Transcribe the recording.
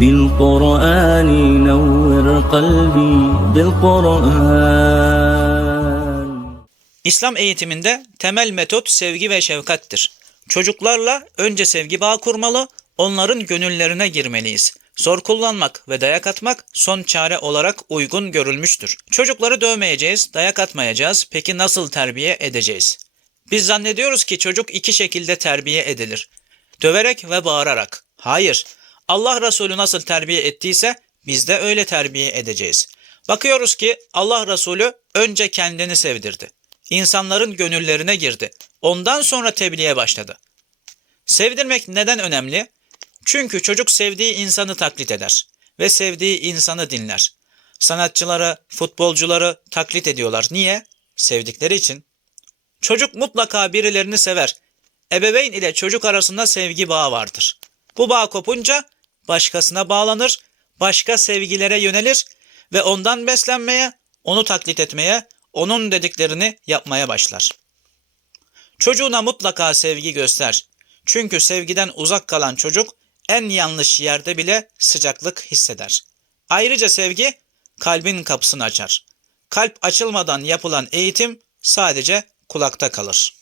بالقرآن نور قلبي بالقرآن İslam eğitiminde temel metot sevgi ve şefkattir. Çocuklarla önce sevgi bağı kurmalı, onların gönüllerine girmeliyiz. Zor kullanmak ve dayak atmak son çare olarak uygun görülmüştür. Çocukları dövmeyeceğiz, dayak atmayacağız. Peki nasıl terbiye edeceğiz? Biz zannediyoruz ki çocuk iki şekilde terbiye edilir. Döverek ve bağırarak. Hayır. Allah Resulü nasıl terbiye ettiyse biz de öyle terbiye edeceğiz. Bakıyoruz ki Allah Resulü önce kendini sevdirdi. İnsanların gönüllerine girdi. Ondan sonra tebliğe başladı. Sevdirmek neden önemli? Çünkü çocuk sevdiği insanı taklit eder ve sevdiği insanı dinler. Sanatçıları, futbolcuları taklit ediyorlar. Niye? Sevdikleri için. Çocuk mutlaka birilerini sever. Ebeveyn ile çocuk arasında sevgi bağı vardır. Bu bağ kopunca başkasına bağlanır, başka sevgilere yönelir ve ondan beslenmeye, onu taklit etmeye, onun dediklerini yapmaya başlar. Çocuğuna mutlaka sevgi göster. Çünkü sevgiden uzak kalan çocuk en yanlış yerde bile sıcaklık hisseder. Ayrıca sevgi kalbin kapısını açar. Kalp açılmadan yapılan eğitim sadece kulakta kalır.